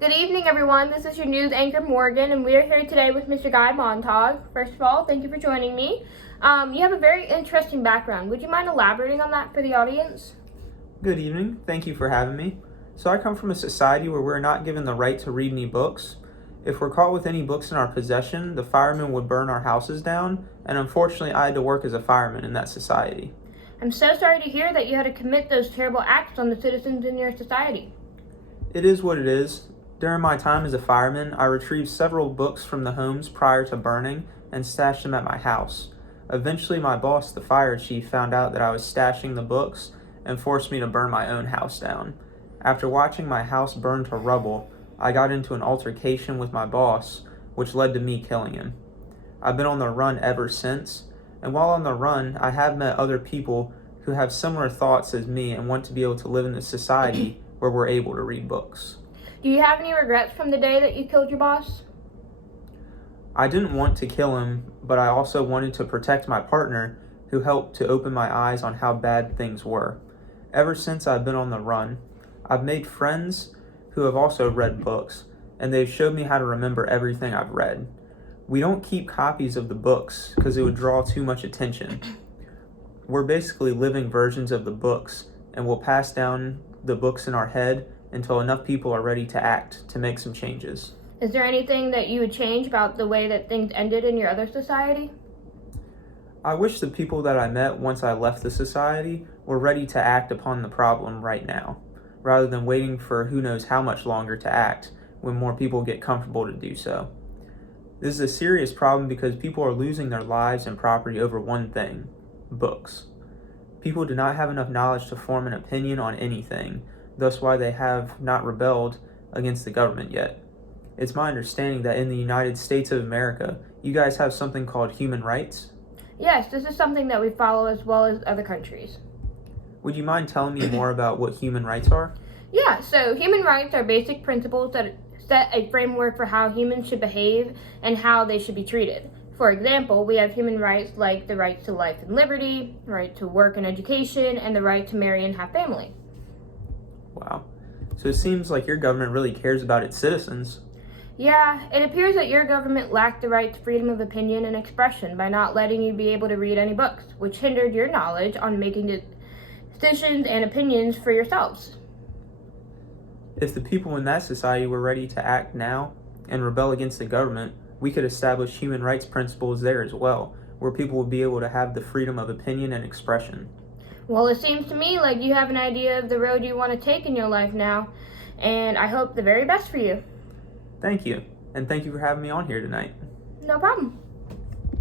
Good evening, everyone. This is your news anchor, Morgan, and we are here today with Mr. Guy Montag. First of all, thank you for joining me. You have a very interesting background. Would you mind elaborating on that for the audience? Good evening. Thank you for having me. So I come from a society where we're not given the right to read any books. If we're caught with any books in our possession, the firemen would burn our houses down, and unfortunately I had to work as a fireman in that society. I'm so sorry to hear that you had to commit those terrible acts on the citizens in your society. It is what it is. During my time as a fireman, I retrieved several books from the homes prior to burning and stashed them at my house. Eventually my boss, the fire chief, found out that I was stashing the books and forced me to burn my own house down. After watching my house burn to rubble, I got into an altercation with my boss, which led to me killing him. I've been on the run ever since, and while on the run, I have met other people who have similar thoughts as me and want to be able to live in a society where we're able to read books. Do you have any regrets from the day that you killed your boss? I didn't want to kill him, but I also wanted to protect my partner, who helped to open my eyes on how bad things were. Ever since I've been on the run, I've made friends who have also read books, and they've showed me how to remember everything I've read. We don't keep copies of the books because it would draw too much attention. We're basically living versions of the books, and we'll pass down the books in our head until enough people are ready to act to make some changes. Is there anything that you would change about the way that things ended in your other society? I wish the people that I met once I left the society were ready to act upon the problem right now, rather than waiting for who knows how much longer to act when more people get comfortable to do so. This is a serious problem because people are losing their lives and property over one thing: books. People do not have enough knowledge to form an opinion on anything, thus why they have not rebelled against the government yet. It's my understanding that in the United States of America, you guys have something called human rights. Yes, this is something that we follow as well as other countries. Would you mind telling me more about what human rights are? Yeah, so human rights are basic principles that set a framework for how humans should behave and how they should be treated. For example, we have human rights like the right to life and liberty, the right to work and education, and the right to marry and have family. Wow. So it seems like your government really cares about its citizens. Yeah, it appears that your government lacked the right to freedom of opinion and expression by not letting you be able to read any books, which hindered your knowledge on making decisions and opinions for yourselves. If the people in that society were ready to act now and rebel against the government, we could establish human rights principles there as well, where people would be able to have the freedom of opinion and expression. Well, it seems to me like you have an idea of the road you want to take in your life now, and I hope the very best for you. Thank you, and thank you for having me on here tonight. No problem.